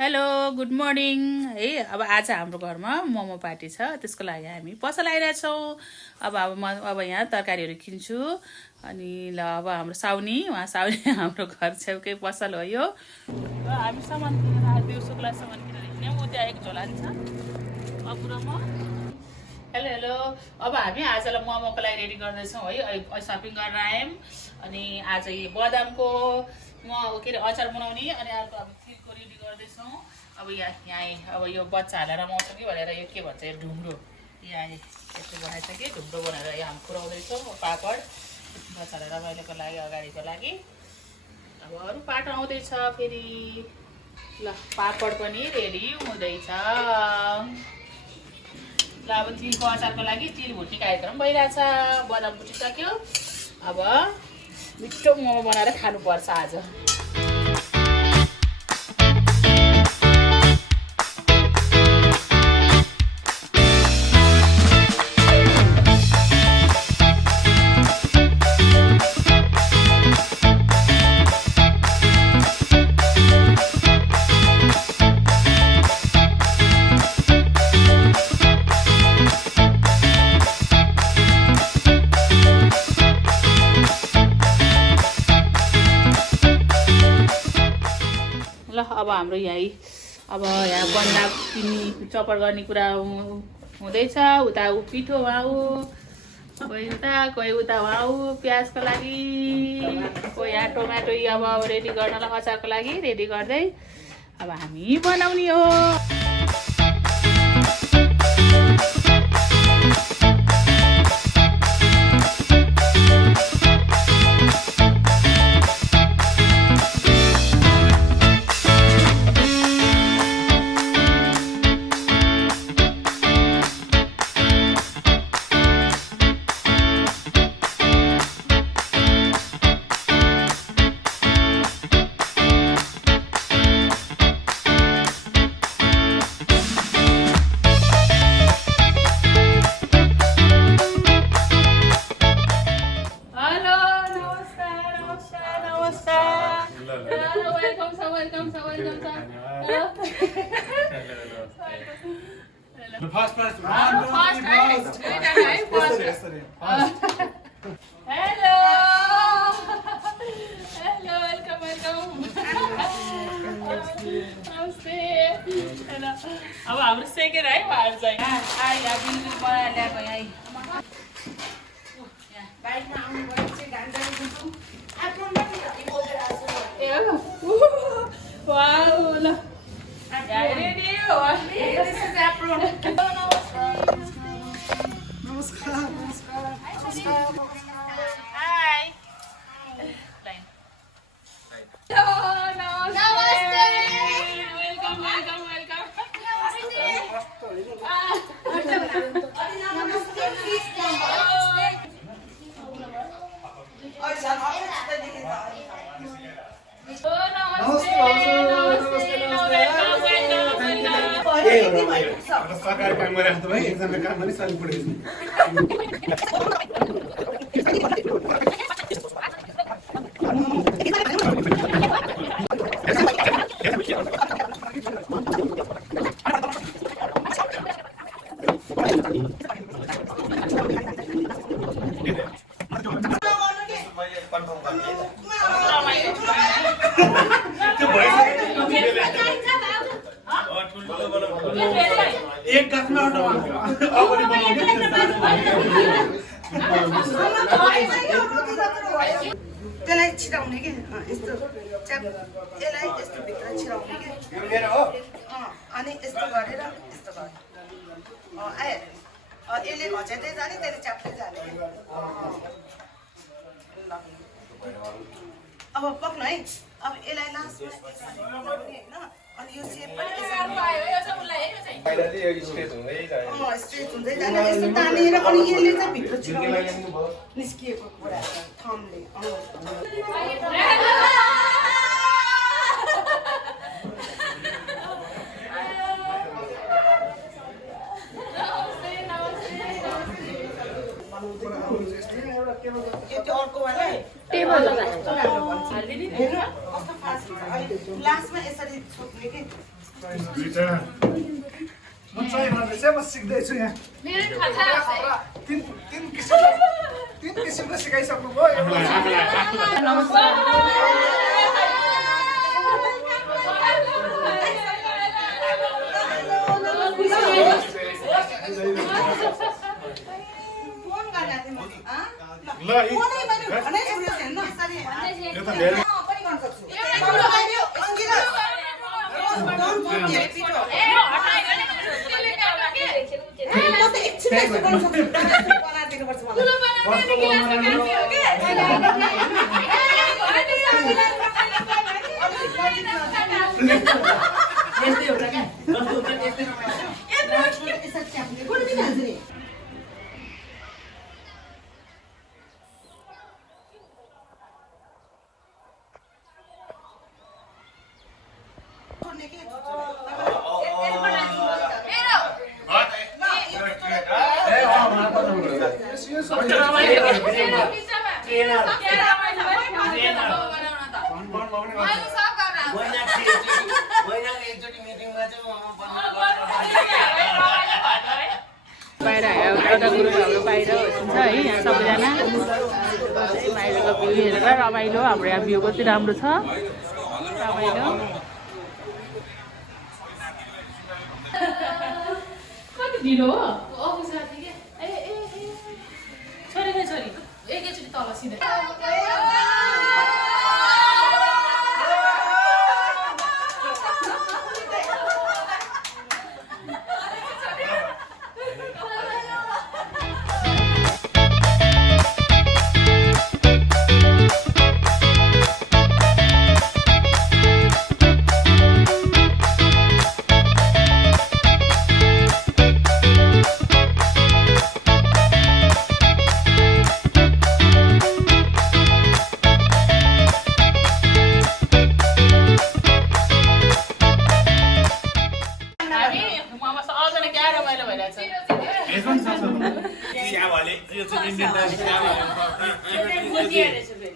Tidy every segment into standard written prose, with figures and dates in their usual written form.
Hello good morning है। अब आज हाम्रो घरमा मोमो पार्टी छ, त्यसको लागि हामी पसल आइरहेछौँ। अब यहाँ तरकारीहरू किन्छु। अनि ल अब हाम्रो साउनी हाम्रो घर छेउकै पसल हो यो। हामी सामान किनेर दिउँसोको सामान किनेर हिँड्यौँ। ऊ त्यहाँ एक झोला छ अपुरोमा। हेलो हेलो, अब हामी आजलाई मोमोको लागि रेडी गर्दैछौँ है। सपिङ गरेर आयौँ। अनि आज बदामको के अरे अचार बनाउने, अनि अर्को अब तिलको रेडी गर्दैछौँ। अब यहाँ अब यो बच्चाहरूलाई रमाउँछ कि भनेर यो के भन्छ, यो ढुङ्ग्रो यहाँ यस्तो बनाएछ कि ढुङ्ग्रो बनाएर यहाँ हामी पुऱ्याउँदैछौँ। पापड बच्चाहरूलाई रमाइलोको लागि, अगाडिको लागि। अब अरू पाटो आउँदैछ फेरि। ल पापड पनि रेडी हुँदैछ। ल अब तिलको अचारको लागि तिल भुट्ने कार्यक्रम भइरहेछ। बदाम भुटिसक्यो। अब मिठो मोमो बनाएर खानुपर्छ आज। अब हाम्रो यहाँ बन्दा किन्ने चपर गर्ने कुरा हुँदैछ। उता पिठो वाउ, कोही उता वाउ प्याजको लागि, कोही यहाँ टमाटो अब रेडी गर्नलाई अचारको लागि रेडी गर्दै अब हामी बनाउने हो। अब हाम्रो सेकेन्ड है भाइ चाहिँ यहाँ बिल्कुल बनाएर ल्याएको यहाँ बाइकमा आउनुभयो चाहिँ सरकारी काम गरिरहेको भाइ एकजना काम पनि साली पुऱ्याइछ। एक गाँठमा त्यसलाई छिराउने कि यस्तो यसलाई यस्तो भित्र छिराउने कि अनि यस्तो गरेर यस्तो गर्ने यसले घच्याउँदै जाने, त्यसले च्याप्दै जाने। अब पक्नु है। अब यसलाई लास्टमा होइन, अनि यो सेप पनि स्ट्रेट हुँदै जाने, यस्तो तानेर अनि यसले चाहिँ भित्र छिराउने निस्किएको कुरा थम्ले। त्यो अर्को वाला टेबल लगाएर लास्टमा यसरी छोड्ने कि दुईटा म चाहिँ भन्दैछ म सिक्दैछु यहाँ तीन किसिमको सिकाइसक्नुभयो फोन गर्दा थिएँ म ल यो त धेरै पनि गर्न सक्छु बाहिर एउटा गुरुहरू बाहिर हुन्छ है यहाँ सबैजना बाहिरको भ्यू हेरेर रमाइलो हाम्रो यहाँ भ्यू कति राम्रो छ रमाइलो कति ढिलो हो छोरी नै छोरी एकैचोटि तल सिधै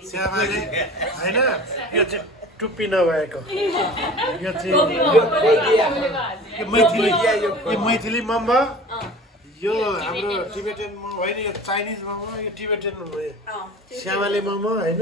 श्यामाले होइन यो चाहिँ टुप्पी नभएको यो चाहिँ यो मैथिली मोमो यो हाम्रो टिबेटन मोमो होइन यो चाइनिज मोमो यो टिबेटन श्यामाले मोमो होइन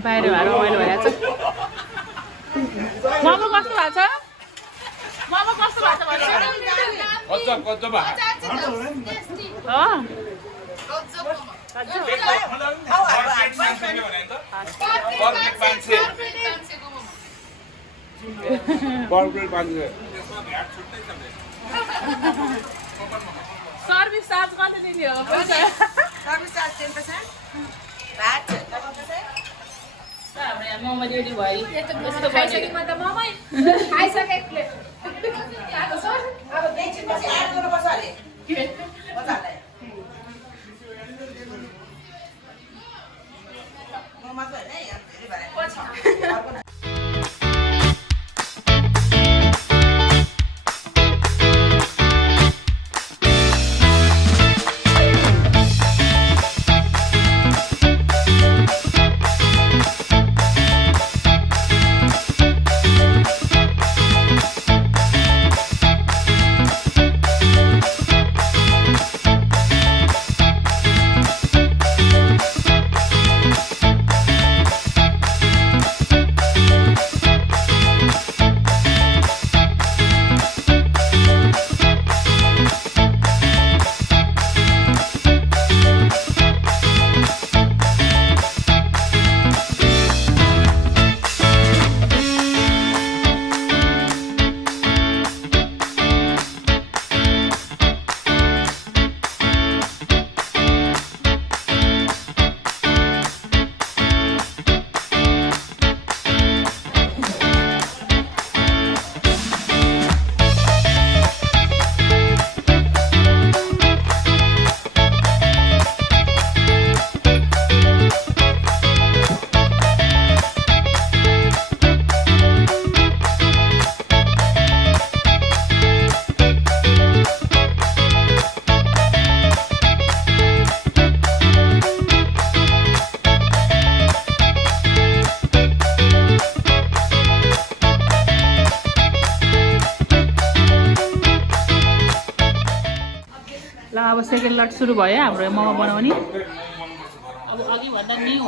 बाहिर भएर रमाइलो भइरहेको छ मोमो कस्तो भएको छ मोमो कस्तो भएको सर्भिस चार्ज कति दिने हो सर्भिस चार्ज 10%, VAT 10%. हाम्रो यहाँ मोमो रेडी भयो यस्तो खाइसकेको त मोमै खाइसके प्लेट आएको छ अब एकछिनपछि एड गर्नुपर्छ अरे मजाले मोमो त हैन यहाँ धेरै भराइ सेकेन्ड लट सुरु भयो हाम्रो मोमो बनाउने अब अघि भन्दा न्यू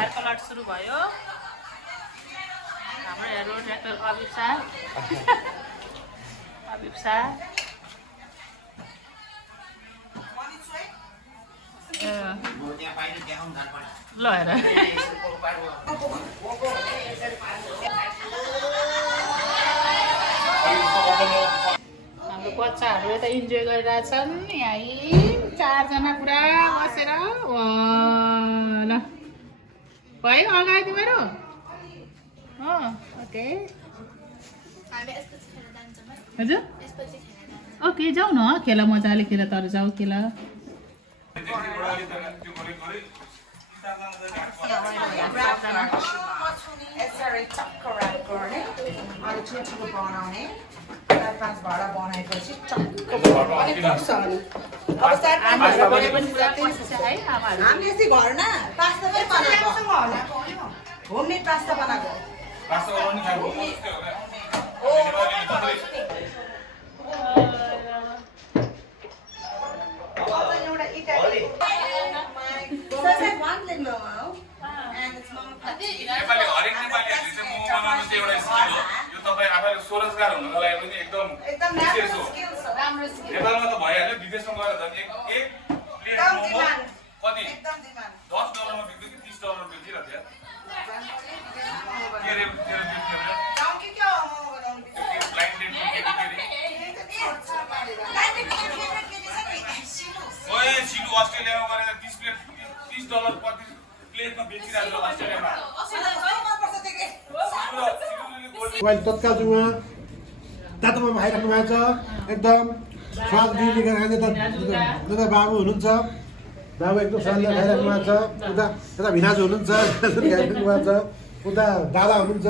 अर्को लट सुरु भयो हाम्रो रोड ट्र्याक्टर अबिब शाह ल हेर हाम्रो बच्चाहरू यता इन्जोय गरिरहेछन् यहीँ 4 जना पुरा बसेर ल भयो अगाडि तिमीहरू हो ओके हजुर ओके जाऊ न खेला मजाले खेला तर जाऊ खेला यसरी चक्क ऱ्याप गर्ने अनि ठुल्ठुलो बनाउने पाँच भाडा बनाएपछि चक्क अनि पुग्छ अनि अब हामी यस्तै घरमा पास्ता पनि बनाएको होममेड पास्ता बनाएको स्वरोजगार हुनुको लागि पनि एकदम विशेष हो नेपालमा त भइहाल्यो विदेशमा गएर झन् एक प्लेट मोमो कति $10 मा बिक्यो कि $30 बेचिरहेको थियो सिलु अस्ट्रेलियामा गएर 30 प्लेट $30 प्रति प्लेटमा बेचिरहेको अस्ट्रेलियामा तत्काल जुवा तातोमा खाइराख्नु भएको छ एकदम स्वाद लिएर खाने त बाबु हुनुहुन्छ बाबु एकदम स्वादले खाइराख्नु भएको छ उता भिनाजु हुनुहुन्छ खाइराख्नु भएको छ उता दादा हुनुहुन्छ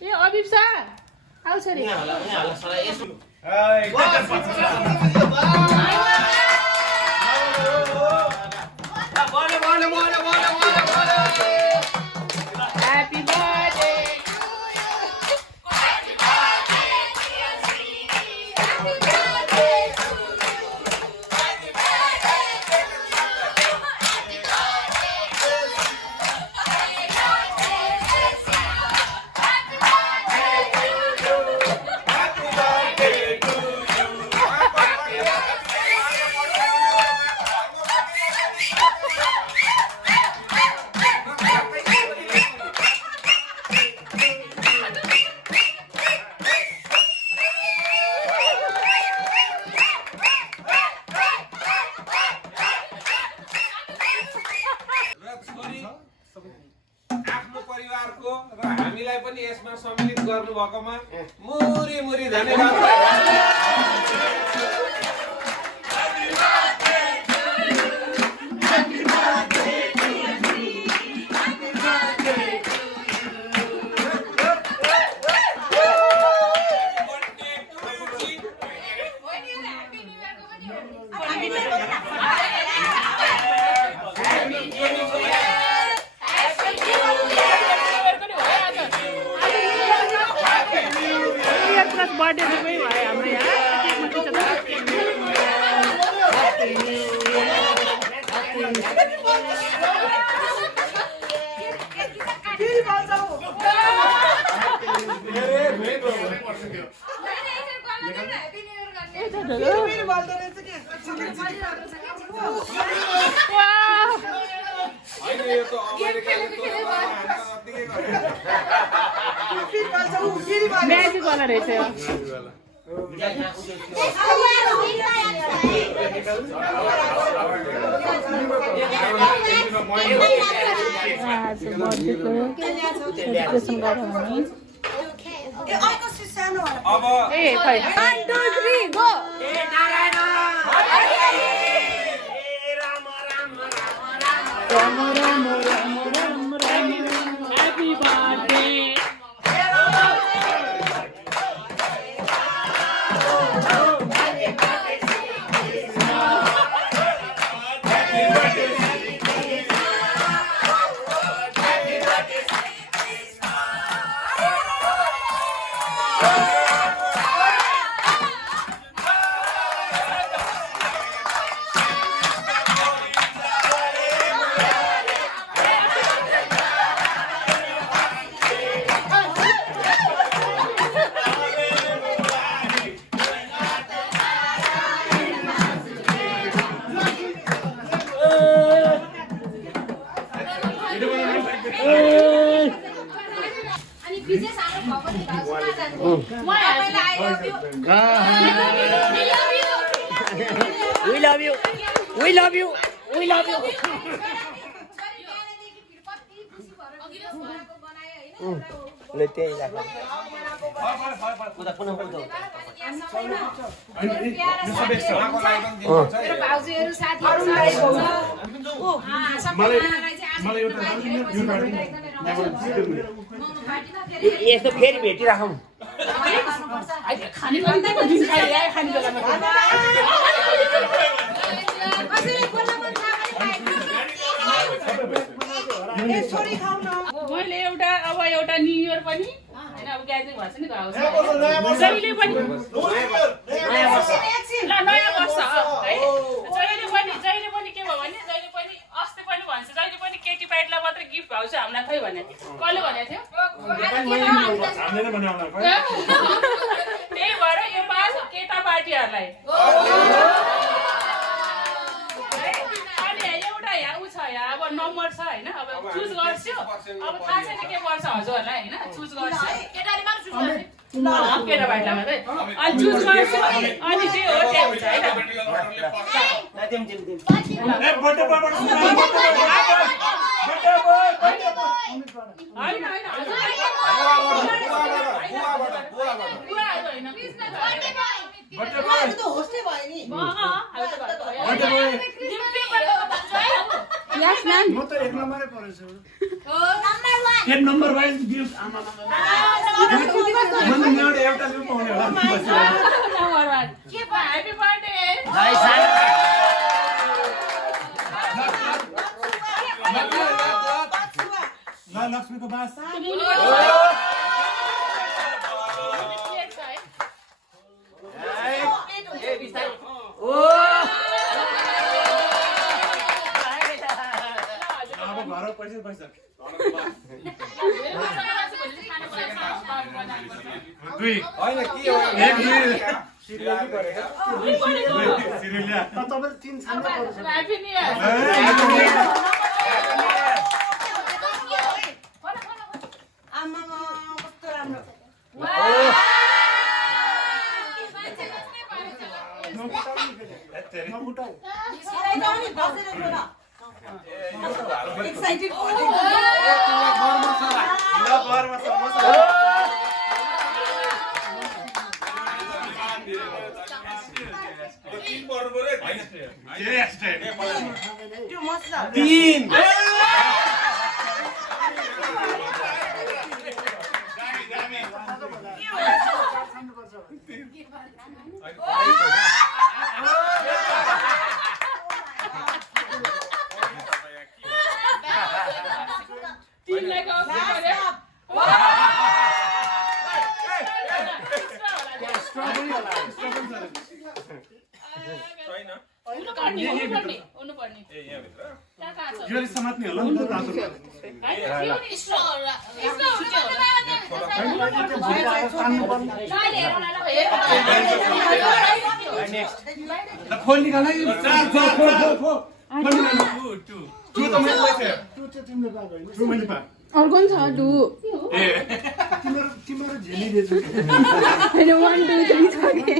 ए अबिब शाह आउँछ रे Happy birthday. आफ्नो परिवारको र हामीलाई पनि यसमा सम्मिलित गर्नुभएकोमा मुरी मुरी धन्यवाद। फेरि बल्दो रहेछ कि होइन यो त अमेरिकाले त नत्तिकै गरे फेरि बल्छ ऊ फेरि बल्छ म्याजिक वाला रहेछ यो। आज बर्थडेको सेलिब्रेसन गरौँ हामी। ए अर्को सानो अब ए खै 1 2 3 go Ram Ram Ram Ram Ram happy birthday. अनि विशेष हाम्रो भगवती भाउजूमा जानु तपाईलाई I love you We love you. We love you. We love you. ले त्यही राख उता पुनः पुनः मेरो भाउजूहरु साथीहरु यस्तो फेरि भेटिराखौँ खाने बेलामा दिन खाए खाने बेलामा मैले एउटा न्यु इयर पनि हैन अब ग्यादरिङ भन्छ नि घाउ जहिले पनि ल नयाँ वर्ष है जहिले पनि के भयो भने जहिले पनि अस्ति पनि भन्छ जहिले पनि केटी पाइटलाई मात्रै गिफ्ट भाउ छ हामीलाई खै भने कसले भनेको थियो त्यही भएर यो पास केटा पार्टीहरूलाई अब नम्बर छ हैन अब चुज गर्छु अब थाहा छैन के पर्छ हजुरहरूलाई हैन चुज गर्छु केटाले मात्र चुज गर्ने ल केटा भाइलाई मात्रै अनि चुज गर्छु अनि जे हो त्यही हुन्छ हैन यस म्याम म त एक नम्बरै परेछु एक नम्बर वाइज गिफ्ट आमा मैले एउटा गिफ्ट पाउने होला नम्बर 1 के ह्यापी बर्थडे ल लक्ष्मीको बास घर पैसा पैसा दुई होइन के हो एक दुई सिरियल गरेको सिरियल तपाईले तीन छान्नु पर्छ ह्यापी न्यू इयर आमामा कस्तो राम्रो नमुटाउ एक्साइटेड त्यो मसला तीन तीनलाई गफ गरे स्ट्रबेरी होला स्ट्रबेरी छैन उनु पर्ने ए यहाँ भित्र कहाँ छ यो समात्ने होला नि त तातो है खोल निकाल है अर्को छ डु तिम्रो झेलिदिएछु होइन 1 2 3 छ के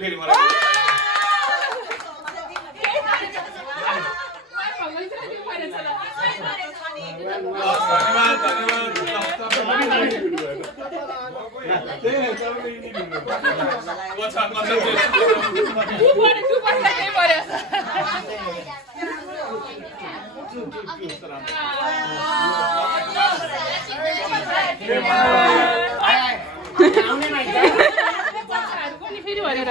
फेरि मलाई फेरि भनेर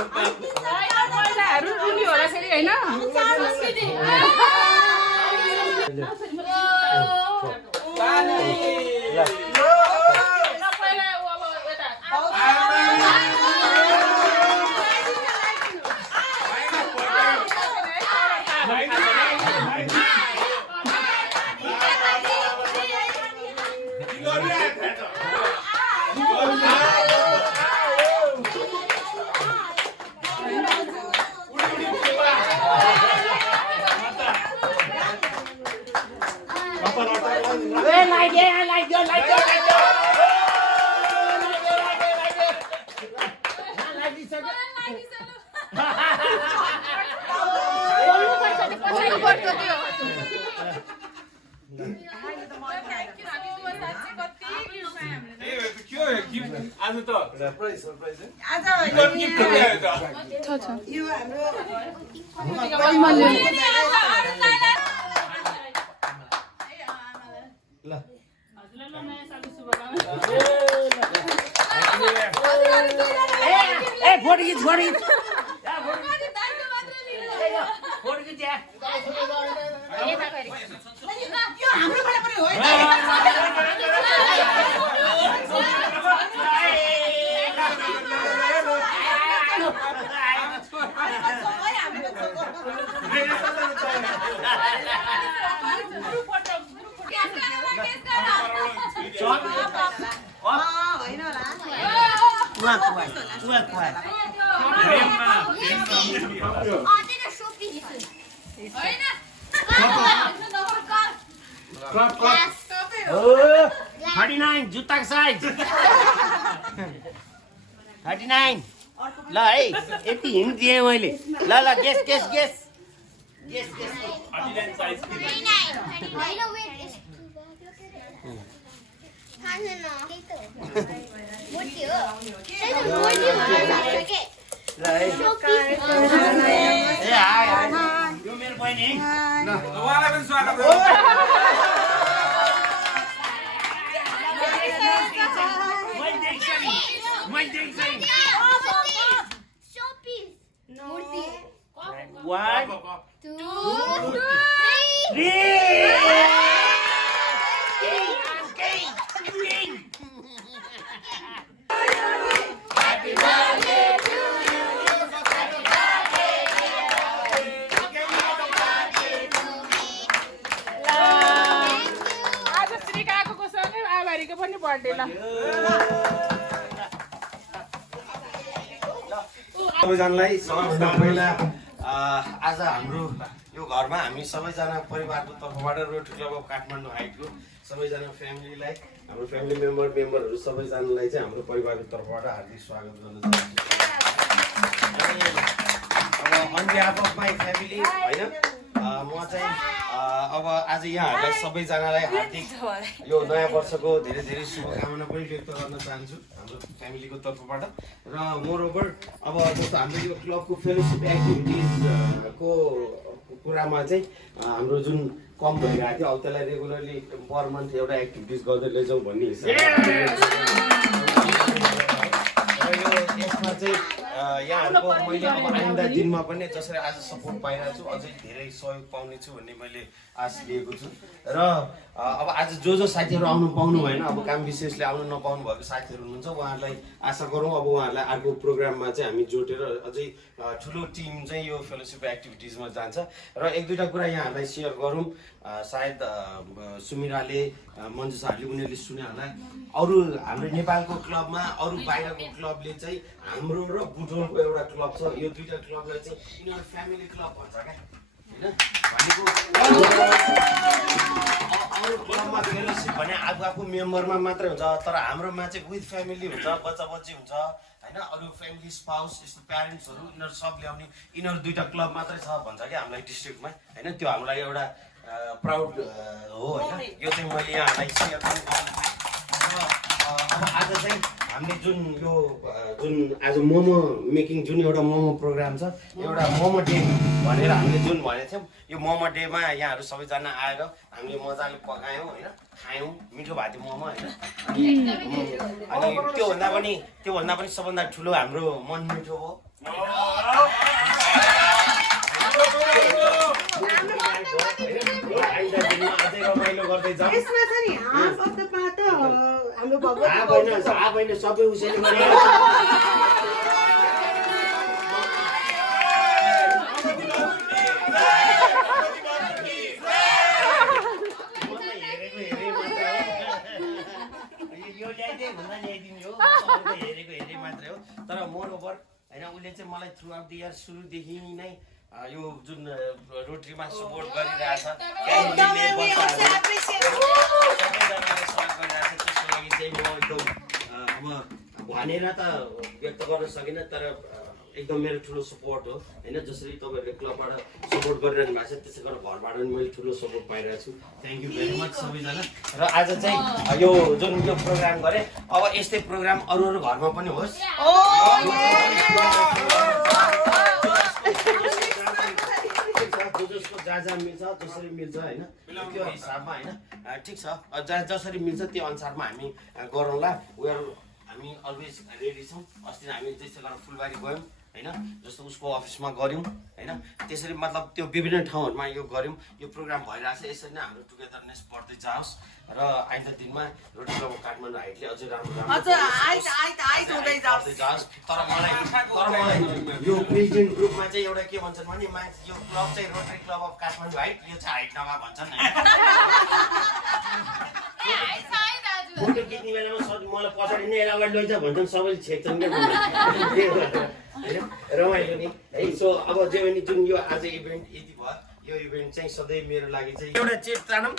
महिलाहरू रुनी होला फेरि होइन आज त आज यो हाम्रो हाम्रोबाट पनि होइन जुत्ताको साइज 39 ल है यति हिँड दिएँ मैले ल guess guess guess guess guess 39 size यो मेरो बहिनी उहाँलाई पनि स्वागत One, 2, 3. Happy birthday to you. Happy birthday to me. आज श्रीकाको सँगै आभारीको पनि बर्थडे ल सबैजनालाई सबैभन्दा पहिला आज हाम्रो यो घरमा हामी सबैजना परिवारको तर्फबाट रोटरी क्लब अफ काठमाडौँ हाइटको सबैजना फ्यामिलीलाई हाम्रो फ्यामिली मेम्बरहरू सबैजनालाई चाहिँ हाम्रो परिवारको तर्फबाट हार्दिक स्वागत गर्न चाहन्छु। अनि अब on behalf of my family होइन म चाहिँ अब आज यहाँहरूलाई सबैजनालाई हार्दिक यो नयाँ वर्षको धेरै धेरै शुभकामना पनि व्यक्त गर्न चाहन्छु हाम्रो फ्यामिलीको तर्फबाट। र मोरओभर अब जस्तो हाम्रो यो क्लबको फेलोसिप एक्टिभिटिजको कुरामा चाहिँ हाम्रो जुन कम भइरहेको थियो अब त्यसलाई रेगुलरली पर मन्थ एउटा एक्टिभिटिज गर्दै लैजाउँ भन्ने हिसाबले यसमा चाहिँ यहाँहरूको मैले अब आइन्दा दिनमा पनि जसरी आज सपोर्ट पाइरहेको छु अझै धेरै सहयोग पाउनेछु भन्ने मैले आश लिएको छु। र अब आज जो साथीहरू आउनु पाउनु भएन अब काम विशेषले आउनु नपाउनु भएको साथीहरू हुनुहुन्छ उहाँहरूलाई आशा गरौँ अब उहाँहरूलाई अर्को प्रोग्राममा चाहिँ हामी जोडेर अझै ठुलो टिम चाहिँ यो फेलोसिप एक्टिभिटिजमा जान्छ। र एक दुईवटा कुरा यहाँहरूलाई सेयर गरौँ सायद सुमिराले मन्जुसाहरूले उनीहरूले सुने होला अरू हाम्रो नेपालको क्लबमा अरू बाहिरको क्लबले चाहिँ हाम्रो र बुटोलको एउटा क्लब छ यो दुईवटा क्लबलाई चाहिँ यिनीहरू फ्यामिली क्लब भन्छ क्या होइन भनेको अरू क्लबमा फेलोसिप भने आफू मेम्बरमा मात्रै हुन्छ तर हाम्रोमा चाहिँ विथ फ्यामिली हुन्छ बच्चा बच्ची हुन्छ होइन अरू फ्यामिली स्पाउस यस्तो प्यारेन्ट्सहरू यिनीहरू सब ल्याउने यिनीहरू दुईवटा क्लब मात्रै छ भन्छ क्या हामीलाई डिस्ट्रिक्टमा होइन त्यो हाम्रो लागि एउटा प्राउड हो होइन यो चाहिँ मैले यहाँहरूलाई सेयर पनि गर्नु अब आज चाहिँ हामीले जुन आज मोमो मेकिङ जुन एउटा मोमो प्रोग्राम छ एउटा मोमो डे भनेर हामीले जुन भनेको थियौँ यो मोमो डेमा यहाँहरू सबैजना आएर हामीले मजाले पकायौँ होइन खायौँ मिठो भएको थियो मोमो होइन अनि त्योभन्दा पनि सबभन्दा ठुलो हाम्रो मन मिठो हो रमाइलो गर्दै जाउँ सबै उसैले हेरेको मात्रै हो तर मोर ओभर होइन उसले चाहिँ मलाई थ्रु आउट द इयर सुरुदेखि नै यो जुन रोटरीमा सपोर्ट गरिरहेछ त्यसको लागि चाहिँ म एकदम अब भनेर त व्यक्त गर्न सकिनँ तर एकदम मेरो ठुलो सपोर्ट हो होइन जसरी तपाईँहरूले क्लबबाट सपोर्ट गरिरहनु भएको छ त्यसै गरेर घरबाट पनि मैले ठुलो सपोर्ट पाइरहेको छु। थ्याङ्क यू भेरी मच सबैजना। र आज चाहिँ यो जुन यो प्रोग्राम गरेँ अब यस्तै प्रोग्राम अरू घरमा पनि होस् जसको जहाँ मिल्छ जसरी मिल्छ होइन त्यो हिसाबमा होइन ठिक छ जहाँ जसरी मिल्छ त्यो अनुसारमा हामी गरौँला हामी अलवेज रेडी छौँ। अस्ति हामी त्यस्तै गरेर फुलबारी गयौँ होइन जस्तो उसको अफिसमा गऱ्यौँ होइन त्यसरी मतलब त्यो विभिन्न ठाउँहरूमा यो गऱ्यौँ यो प्रोग्राम भइरहेको छ यसरी नै हाम्रो टुगेदरनेस बढ्दै जाओस् र आइन्दा दिनमा रोटी क्लब काठमाडौँ हाइटले अझै राम्रो जाओस्। तर मलाई यो प्रेसिडेन्ट ग्रुपमा चाहिँ एउटा के भन्छन् भने यो क्लब चाहिँ rotary club of Kathmandu height यो चाहिँ हाइट नभए भन्छन् फोटो खिच्ने बेलामा मलाई पछाडि नै अगाडि लैजा भन्छन् सबैले छेक्छन् क्या होइन रमाइलो नि है। सो अब जे पनि जुन यो आज इभेन्ट यति भयो यो इभेन्ट चाहिँ सधैँ मेरो लागि चाहिँ एउटा चेट तानौँ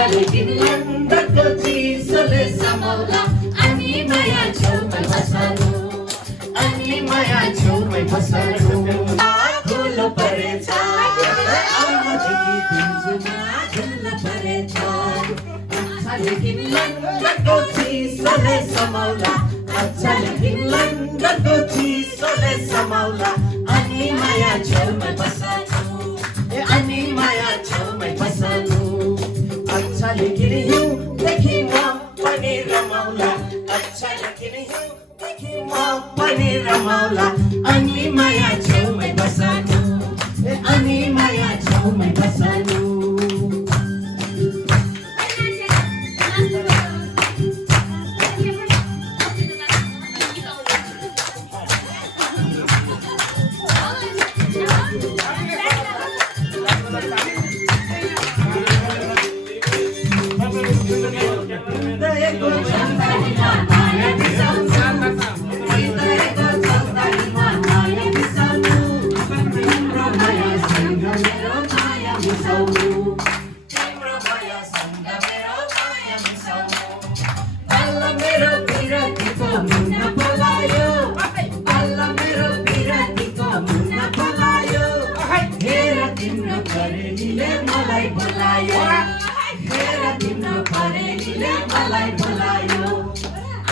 आजले लन्डनको चिसोले समाउला अनि माया छेउमै बस्नु अनि माया छेउमै बस्नु आगोलो परेछ आमा झिकिदिन्छु माझुलो परेछ आजले लन्डनको चिसोले समाउला आजले लन्डनको चिसोले समाउला अनि माया छेउमै बस्नु अनि माया छेउमै बस्नु अच्छा लेकिन हिउँदेखि म पनि रमाउला अच्छा लेकिन हिउँदेखि म पनि रमाउला अनि माया छेउमै बस्नु अनि माया छेउमै बस्नु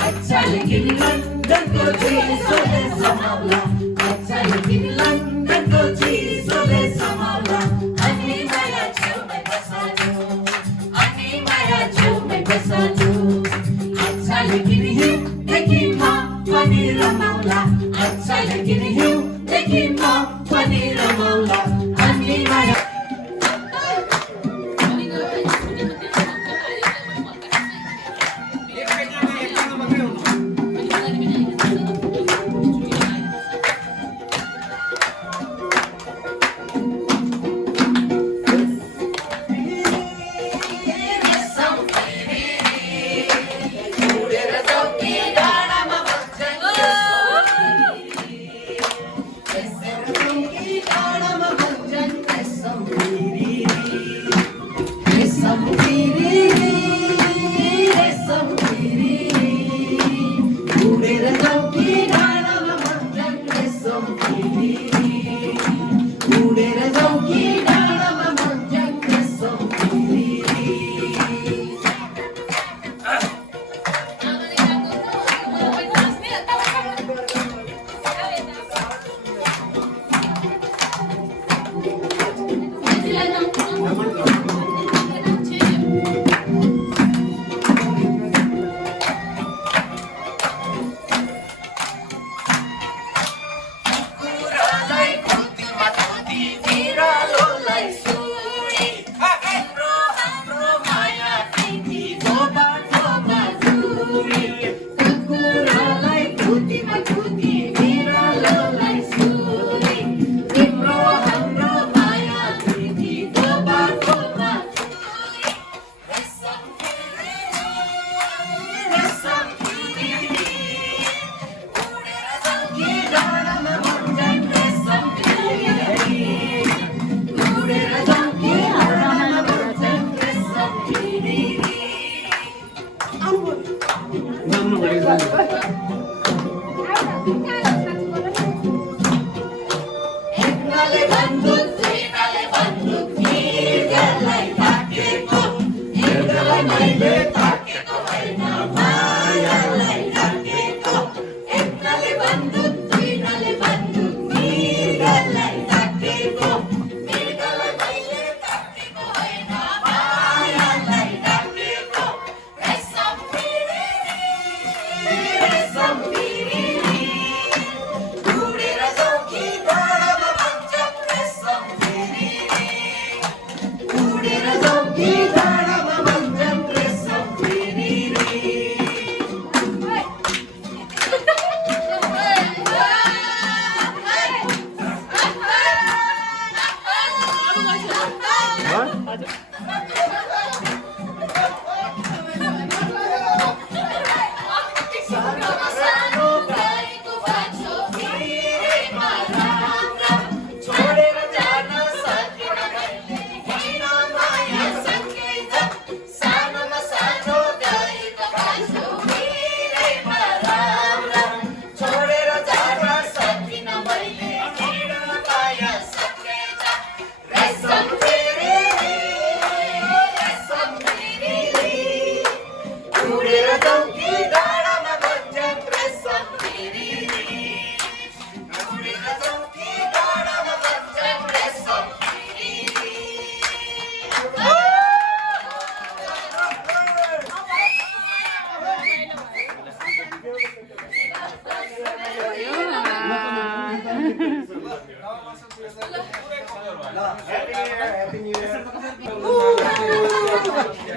अच्छा लेकिन लन्डनको चिसोले समाउला अच्छा लेकिन लन्डनको चिसोले समाउला अनि माया छेउमै बस्नु अनि माया छेउमै बस्नु अच्छा लेकिन हिउँदेखि म पनि रमाउला अच्छा लेकिन हिउँदेखि म पनि रमाउला अनि माया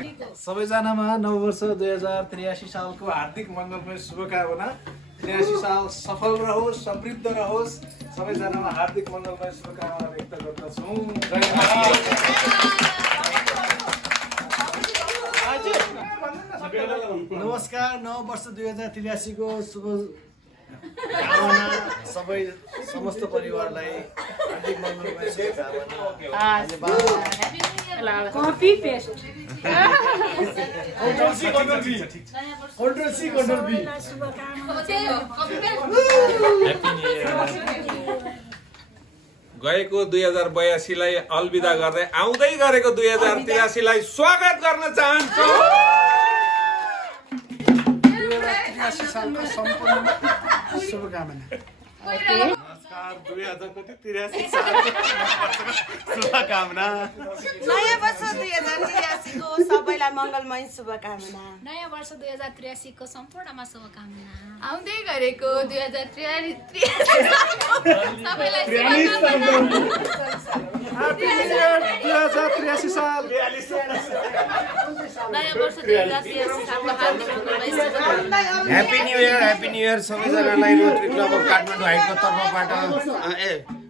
सबैजनामा नववर्ष 2083 सालको हार्दिक मङ्गलमय शुभकामना। 83 साल सफल रहोस्, समृद्ध रहोस्। सबैजनामा हार्दिक मङ्गलमय शुभकामना व्यक्त गर्दछौँ। नमस्कार, नववर्ष 2083 को शुभ कामना सबै समस्त परिवारलाई हार्दिक मङ्गलमय शुभकामना। कपी पेस्ट गएको 2082 लाई अलविदा गर्दै आउँदै गरेको 2083 लाई स्वागत गर्न चाहन्छु। 2083 सालको सम्पूर्ण शुभकामना। नमस्कार, 2083 सालको शुभकामना। नयाँ वर्ष 2083 को सबैलाई मङ्गलमय शुभकामना। नयाँ वर्ष 2083 को सम्पूर्णमा शुभकामना। आउँदै गरेको 2083 सबैलाई शुभकामना। 2083 साल नयाँ वर्ष 2083 सालको हार्दिक मङ्गलमय शुभकामना। ह्याप्पी न्यु इयर सबैजनालाई रोटरी क्लब अफ काठमाडौँ हाइटको तर्फबाट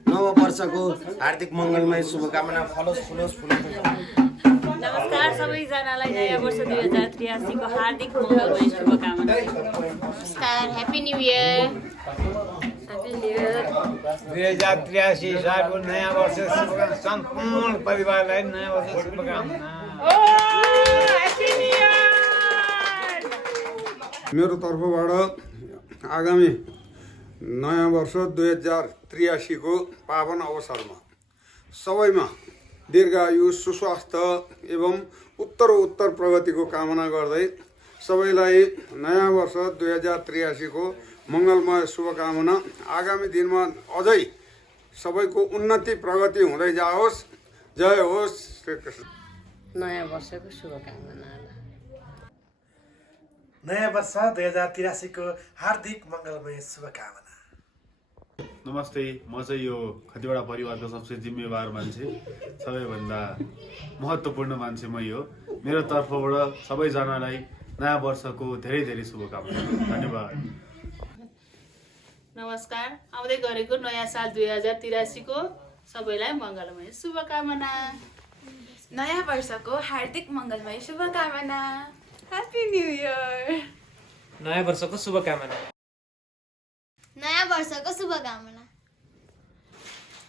नव वर्षको हार्दिक मङ्गलमय शुभकामना। फलोस् फुलोस् फुलोस्। नमस्कार सबैजनालाई नयाँ वर्ष 2083 को हार्दिक मङ्गलमय शुभकामना। नमस्कार, happy new year. Happy new year. 2083 सालको नयाँ वर्ष शुभकामना। सम्पूर्ण परिवारलाई नयाँ वर्ष शुभकामना। मेरो तर्फबाट आगामी नयाँ वर्ष 2083 को पावन अवसरमा सबैमा दीर्घायु, सुस्वास्थ्य एवं उत्तरोत्तर प्रगतिको कामना गर्दै सबैलाई नयाँ वर्ष 2083 को मङ्गलमय शुभकामना। आगामी दिनमा अझै सबैको उन्नति प्रगति हुँदै जाओस्। जय होस् श्री कृष्ण। नयाँ वर्षको शुभकामना। नयाँ वर्ष 2083 को हार्दिक मङ्गलमय शुभकामना। नमस्ते, म चाहिँ यो खतिवडा परिवारको सबसे जिम्मेवार मान्छे, सबैभन्दा महत्त्वपूर्ण मान्छे मै हो। मेरो तर्फबाट सबैजनालाई नयाँ वर्षको धेरै धेरै शुभकामना। धन्यवाद। नमस्कार, आउँदै गरेको नयाँ साल 2083 को सबैलाई मङ्गलमय शुभकामना। नयाँ वर्षको हार्दिक मङ्गलमय शुभकामना। Happy new year. नयाँ वर्षको शुभकामना। नयाँ वर्षको शुभकामना।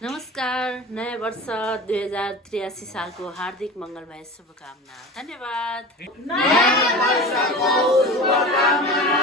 नमस्कार, नयाँ वर्ष 2083 सालको हार्दिक मङ्गलमय शुभकामना। धन्यवाद। नयाँ वर्षको शुभकामना।